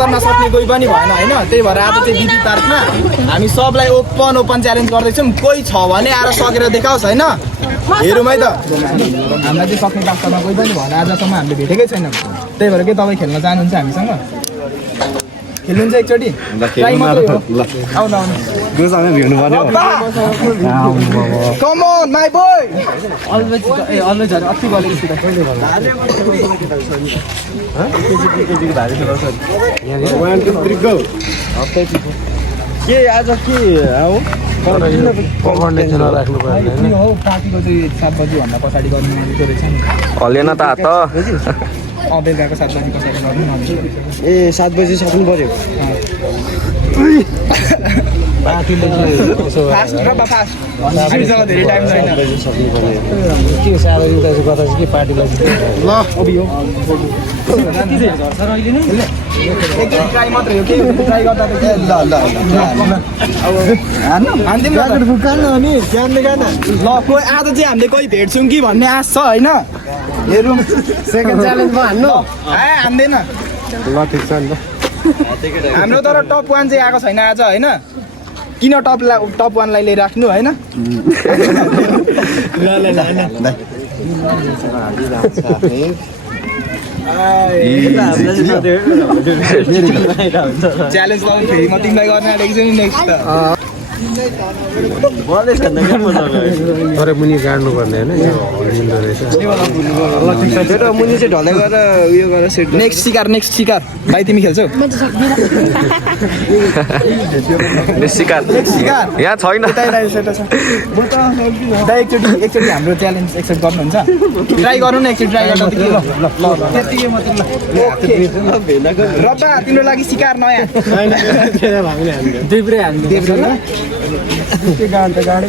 गर्न सक्ने कोही पनि भएन होइन त्यही भएर आज चाहिँ बिपी पार्कमा हामी सबलाई ओपन च्यालेन्ज गर्दैछौँ कोही छ भने आएर सकेर देखाओस् होइन हेरौँ है त हामीलाई चाहिँ सक्ने बास्तवमा कोही पनि भएन आजसम्म हामीले भेटेकै छैन त्यही भएर के तपाईँ खेल्न चाहनुहुन्छ हामीसँग खेल्नुहुन्छ एकचोटि आउनु कम अन माई बोय के आज के हो पकड्ने खेला राख्नु पर्ने हैन हो पार्टीको चाहिँ 7 बजेभन्दा पछाडि गर्नु भनेको रहेछ नि हलेन त हात बेलुकाको 7 बजी पछाडि गर्नु ए 7 बजे सक्नु पर्यो पार्टीले फास्ट हामीसँग धेरै टाइम छैन के साह्रो इन्टारेस्ट गर्दा चाहिँ के पार्टीलाई ल अभियो सर अहिले नै एकचोटि ट्राई मात्रै हो केही ट्राई गर्दा त अब हान्दिम न फुकाल्नु अनि जान्ने गाना ल कोही आज चाहिँ हामीले कोही भेट्छौँ कि भन्ने आश छ होइन हेरौँ सेकेन्ड च्यालेन्जमा हान्नु हान्दैन ल ठिक छ नि त हाम्रो तर टप 1 चाहिँ आएको छैन आज होइन किन टप 1 लाई लिएर राख्नु होइन च्यालेन्ज गर्नु फेरि म तिमीलाई गर्न आँटेको छु नि नेक्स्ट त तर मुनि गाड्नु पर्ने हैन यो हल्लिँदो रहेछ ल ठिक छ त्यो मुनि चाहिँ ढलै गरेर उयो गरेर सेट नेक्स्ट शिकार भाइ तिमी खेल्छौ शिकार यहाँ छैन एकचोटि हाम्रो च्यालेन्ज एक्सेप्ट गर्नुहुन्छ ट्राई गर्नु न एकचोटि ट्राई गर्दा त्यतिकै मात्रै रब्बा तिम्रो लागि शिकार नयाँ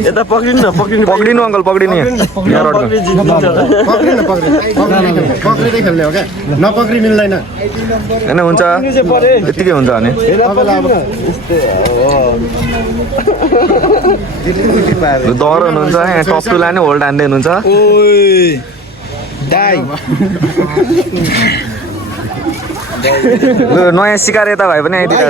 यता पक्रिनु अङ्कल पक्रिनु पक्रिँदै खेल्ने हो क्या नपक्रि मिल्दैन होइन हुन्छ यतिकै हुन्छ भने डर हुनुहुन्छ यहाँ टप 2 लाई नै होल्ड हान्दै हुनुहुन्छ नयाँ शिकार यता भए पनि आइदिएर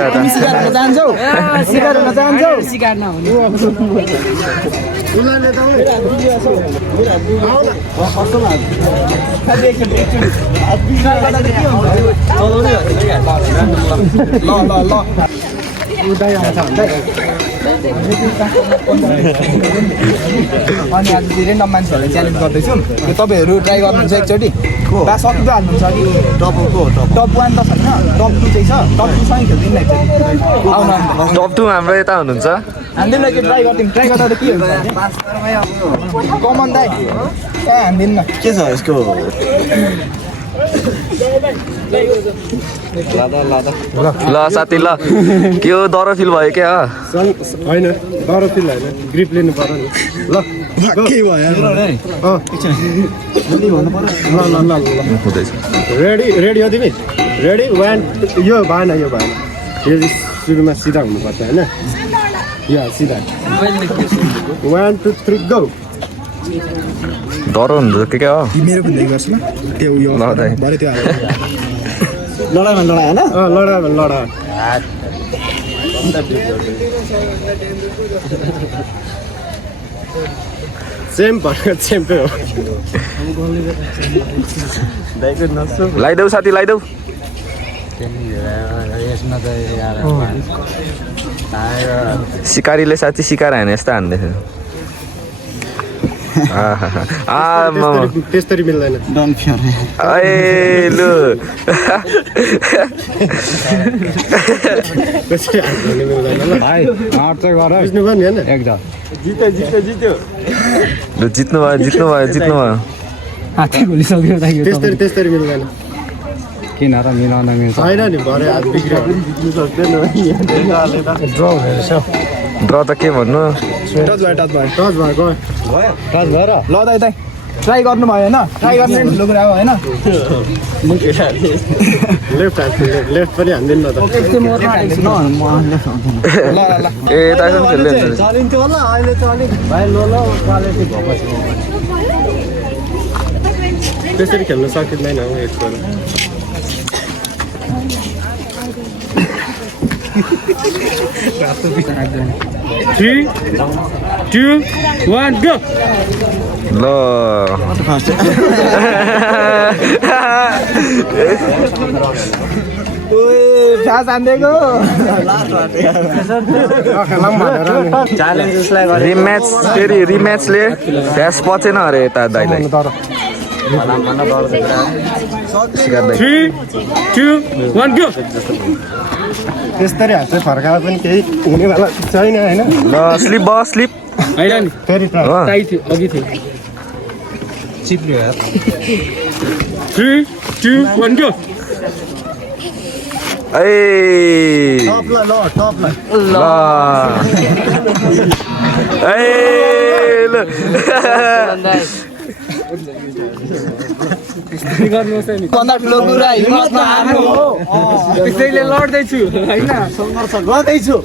अनि आज धेरै नम मान्छेहरूलाई च्यालेन्ज गर्दैछौँ तपाईँहरू ट्राई गर्नुहुन्छ एकचोटि बा सक्दो हाल्नुहुन्छ कि टप 1 त छैन टप 2 चाहिँ छ टप 2 सँगै खेल्दिउँ न एकचोटि टप 2 हाम्रो यता हुनुहुन्छ हान्दिउँ न के ट्राई गर्दा त के हुन्छ कमन दाइ हान्दिउँ न के छ यसको ल साथी ल के हो डर फिल भयो क्या होइन डर फिल होइन ग्रिप लिनु पर्यो नि ल के भयो रेडी हो तिमी रेडी 1 यो भएन यो सुरुमा सिधा हुनुपर्छ होइन या सिधा 1 2 3 गो डर हुन्छ के क्या हो मेरो पनि गर्छु ल त्यो यो भरे त्यो लडाइमा लडाइ हैन लडा सेम चेम्पे हो लाइदेऊ साथी लाइदेऊ सिकारीले साथी सिकार हाने यस्तो हान्दैछ त्यस्तरी मिल्दैन लु जित्नु भयो त्यस्तरी मिल्दैन किन र मिलाउन मिल्छ होइन नि भरे हात बिग्रियो जित्नु सक्दैन ड्र त के भन्नु टच भयो ल दाइ ट्राई गर्नु भयो होइन ट्राई गर्ने ठुलो कुरा हो होइन लेफ्ट पनि हान्दिनु न त ए दाइसँग खेल्दै हुन्छ चलिन्थ्यो होला अहिले त अलिक भाइ ल क्वालिटी भएपछि त्यसरी खेल्न सकिँदैन हो यसको 3 2 1 go ल फ्यास हान्दिएको रिम्याच फेरि रिम्याचले फ्यास पचेन अरे यता दाइलाई 3 2 1 go त्यस्तरी हात चाहिँ फर्काएर पनि केही हुनेवाला छैन होइन ल स्लिप भयो स्लिप हैन नि फेरि हो टाइट थियो अघि थियो चिप्लियो यार 3 2 1 go ए टपलाई ल टपलाई ल ए ल भन्दा ठुलो कुरा हिम्मतमा हार्नु हो त्यसैले लड्दै छु हैन सङ्घर्ष गर्दैछु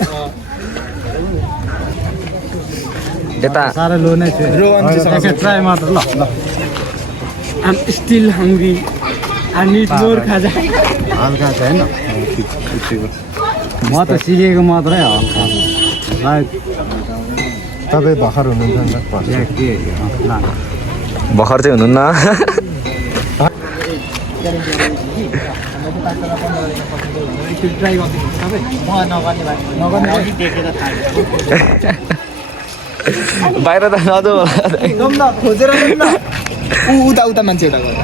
यता साह्रै लो नै थियो रोहन चाहिँ ट्राई मात्र ल ल I'm still hungry. I need more खाजा हल्का चाहिँ होइन म त सिकेको मात्रै हल्का सायद तपाईँ भर्खर हुनुहुन्छ नि त भर्खर चाहिँ हुनुहुन्न बाहिर त नजाऊ खोजेर उता उता मान्छे एउटा गएर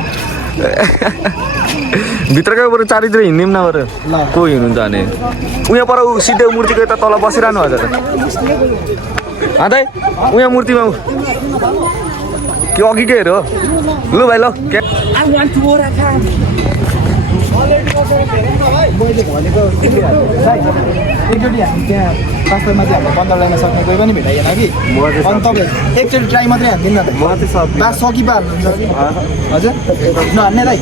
भित्रकै बरु चारैतिर हिँड्यौँ न बरु को हिँड्नुहुन्छ भने उहाँ पर सिधै मूर्तिको यता तल बसिरहनु हजुर दाइ उहाँ मूर्तिमा के अघिकै हेर लु भाइ ल के मैले भनेको एकचोटि हामी त्यहाँ पास्टरमा चाहिँ हाम्रो 15 ल्याउन सक्ने कोही पनि भेटाइएन कि अनि तपाईँ एकचोटि ट्राई मात्रै हान्दिनु न बास सकि पो हाल्नुहुन्छ कि हजुर नहान्ने दाइ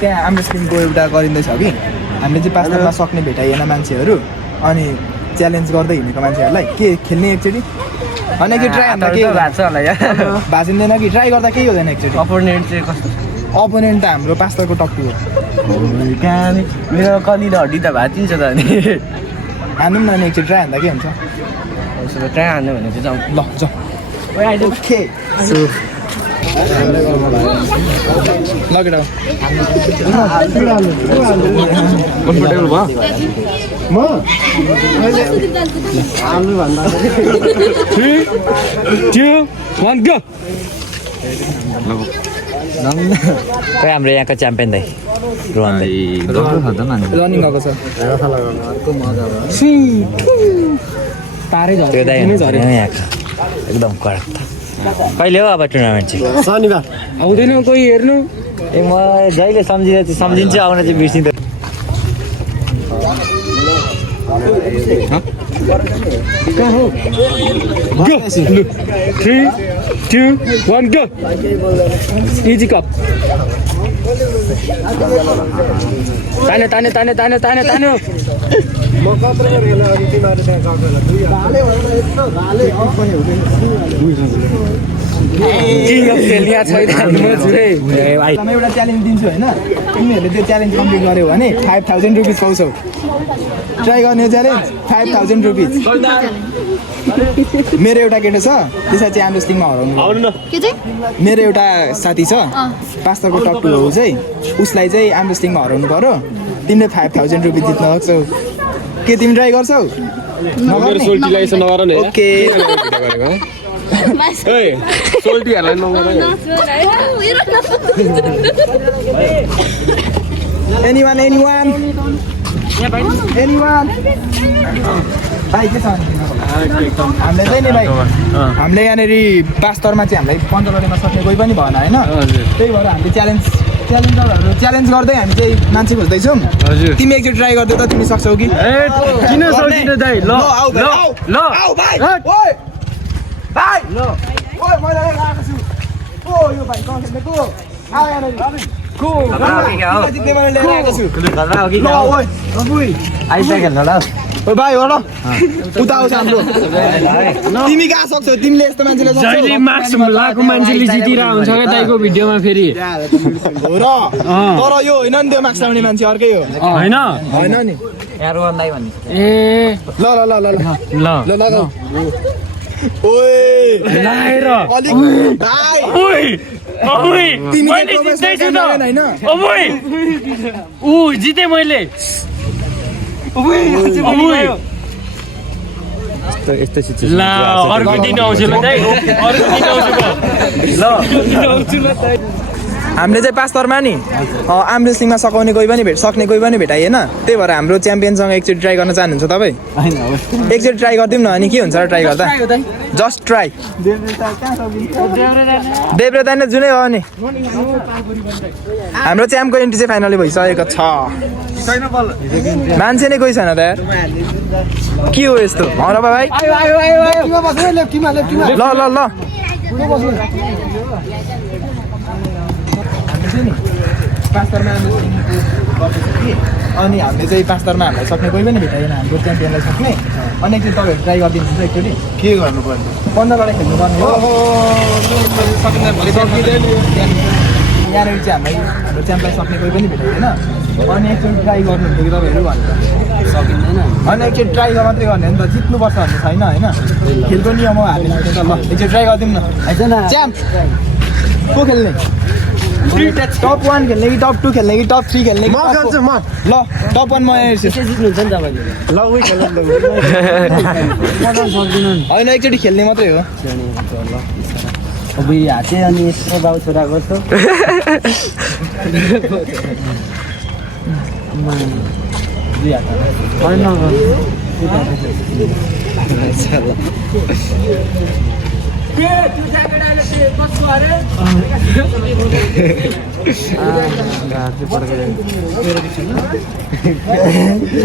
त्यहाँ हाम्रो स्किमको एउटा गरिँदैछ कि हामीले चाहिँ पास्टरमा सक्ने भेटाइएन मान्छेहरू अनि च्यालेन्ज गर्दै हिँडेको मान्छेहरूलाई के खेल्ने एकचोटि अनि एकचोटि ट्राई हान्दा के भाँचिँदैन कि ट्राई गर्दा केही हुँदैन एकचोटि अपोनेन्ट चाहिँ कस्तो अपोनेन्ट त हाम्रो पास्टरको टक्टु हो मेरो कलिलो हड्डी त भाँचिन्छ त अनि हानौँ न अनि एकचोटि ट्राई हान्दा के हुन्छ उसो ट्राई हान्यो भने चाहिँ जाउँ ल जाउँ ओके ल केटा कम्फर्टेबल भयो म 3 2 1 go खै हाम्रो यहाँको च्याम्पियन दाइ रोहन दाइ रनिङ गएको छ तारै झर्यो त्यो दाइ यहाँको एकदम कडक कहिले हो अब टुर्नामेन्ट चाहिँ शनिबार आउँदैन कोही हेर्नु ए म जहिले सम्झिन्छु आउन चाहिँ बिर्सिँदैन कहाँ हो go 3 2 1 go इजी कप तान्यो तान्यो तान्यो तान्यो तान्यो तान्यो किङ अफ खेल यहाँ छैन म एउटा च्यालेन्ज दिन्छु होइन तिमीहरूले त्यो च्यालेन्ज कम्प्लिट गर्यो भने 5000 रुपिस पाउँछौ ट्राई गर्ने च्यालेन्ज 5000 रुपिस मेरो एउटा केटो छ त्यसलाई चाहिँ हाम्रो स्टिङमा हराउनु के चाहिँ मेरो एउटा साथी छ पास्टरको टप 2 हो चाहिँ उसलाई चाहिँ हाम्रो स्टिङमा हराउनु पर्यो तिमीले 5000 रुपिस जित्न सक्छौ के तिमी ट्राई गर्छौ ओके anyone भाइ के छ हामीले चाहिँ नि भाइ हामीले यहाँनिर पास्तरमा चाहिँ हामीलाई 15 गरेमा सक्ने कोही पनि भएन होइन त्यही भएर हामीले च्यालेन्ज गर्दै हामी चाहिँ मान्छे खोज्दैछौँ तिमी एकचोटि ट्राई गर्दै त तिमी सक्छौ कि किन सक्दिन दाइ ल ल भाइ ओइ भाइ ल ओइ मैले आएको छु ओ यो भाइ कहाँ खेल्नेको आयो यहाँनिर को जित्ने मैले लिएर आएको छु ल ओइ आइसक्यो खेल्नु ल ओ भाइ हो ल उता आउँछ हाम्रो तिमी कहाँ सक्छौ तिमीले यस्तो मान्छेले सक्छौ जहिले मार्क्स लाको मान्छेले जितिरहेको हुन्छ क्या दाइको भिडियोमा फेरि हो र तर यो होइन नि त्यो मार्क्स ल्याउने मान्छे अर्कै हो होइन होइन नि ए ल ल ल ल ल ल ल ल ओए लाएर अलिक भाइ ओइ ओइ तिमी मैले के जित्दैछु त होइन ओइ ऊ जिते मैले ल अर्को दिन आउँछु ल दाइ अर्को दिन आउँछु ल हामीले चाहिँ 5 स्तरमा नि आर्म रेस्लिङमा सक्ने कोही पनि भेटाइ होइन त्यही भएर हाम्रो च्याम्पियनसँग एकचोटि ट्राई गर्न चाहनुहुन्छ तपाईँ एकचोटि ट्राई गरिदिउँ न अनि के हुन्छ र ट्राई गर्दा जस्ट ट्राई देब्रेता नै जुनै हो नि हाम्रो च्याम्पको एन्ट्री चाहिँ फाइनली भइसकेको छ मान्छे नै कोही छैन त यार के हो यस्तो हर भाइ ल ल ल अनि हामीले चाहिँ 5 स्तरमा हामीलाई सक्ने कोही पनि भेटाएन हाम्रो च्याम्पियनलाई सक्ने अनि एकचोटि तपाईँहरू ट्राई गरिदिनुहुन्छ एकचोटि के गर्नुपर्ने 15 खेल्नुपर्ने हो यहाँनिर चाहिँ हाम्रो च्याम्पलाई सक्ने कोही पनि भेटाइदैन अनि एकचोटि ट्राई गर्नुहुन्छ कि तपाईँहरू भन्छ सकिँदैन अनि एकचोटि ट्राई मात्रै गर्ने हो नि त जित्नुपर्छ भन्ने छैन होइन खेलको नियम हो हामीले ल एकचोटि ट्राई गरिदिउँ न च्याम्प को खेल्ने टप 1 खेल्ने कि टप 2 खेल्ने कि टप 3 खेल्ने कि ल टप 1 म जित्नुहुन्छ नि तपाईँले ल उही खेल्नु होइन एकचोटि खेल्ने मात्रै हो अब हाते अनि यस्तो बाउ छोरा गर्छ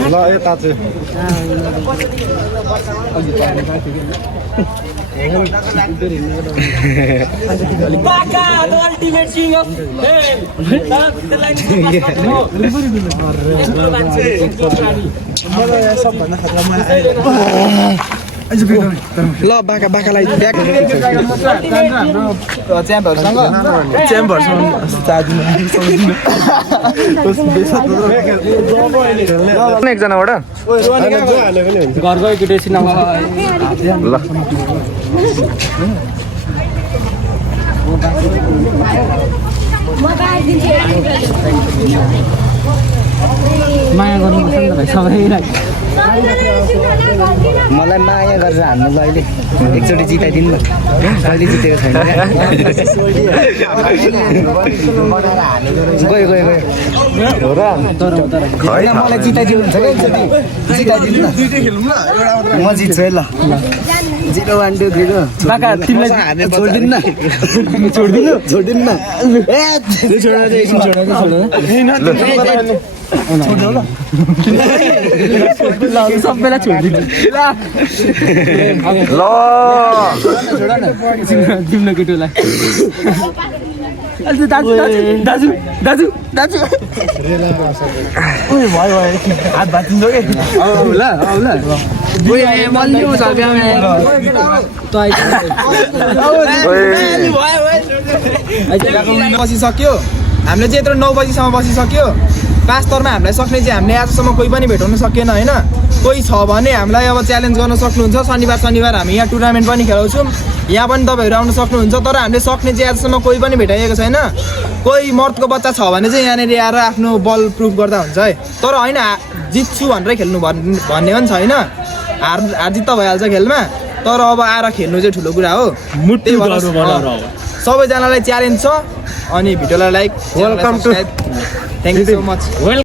ल यता चाहिँ ल बाकालाई ब्याक च्याम्पहरूसँग एकजनाबाट घरको एकैछिन आउँछ ल माया गर्नुपर्छ नि त भाइ सबैलाई मलाई माया गरेर हान्नु ल अहिले एकचोटि जिताइदिनु न कहिले जितेको छैन गयो हो र मलाई जिताइदिनुहुन्छ क्या एकचोटि जिताइदिनु न म जित्छु है ल 0 1 2 3 काका तिमीलाई छोडिदिनु न छोडिदिनु न सबैलाई छोडिदिनु ल जिम्न केटोलाई दाजु दाजु दाजु दाजु भयो हात भाँचिन्छ कि बसिसक्यो हामीले चाहिँ यत्रो 9 बजीसम्म बसिसक्यो 5 स्तरमा हामीलाई सक्ने चाहिँ हामीले आजसम्म कोही पनि भेटाउन सकेन होइन कोही छ भने हामीलाई अब च्यालेन्ज गर्न सक्नुहुन्छ शनिबार हामी यहाँ टुर्नामेन्ट पनि खेलाउँछौँ यहाँ पनि तपाईँहरू आउन सक्नुहुन्छ तर हामीले सक्ने चाहिँ आजसम्म कोही पनि भेटाइएको छैन कोही मर्दको बच्चा छ भने चाहिँ यहाँनिर आएर आफ्नो बल प्रुभ गर्दा हुन्छ है तर होइन जित्छु भनेर खेल्नु भन्ने पनि छैन हार जित त भइहाल्छ खेलमा तर अब आएर खेल्नु चाहिँ ठुलो कुरा हो सबैजनालाई च्यालेन्ज छ अनि भिडियोलाई like welcome to thank you so much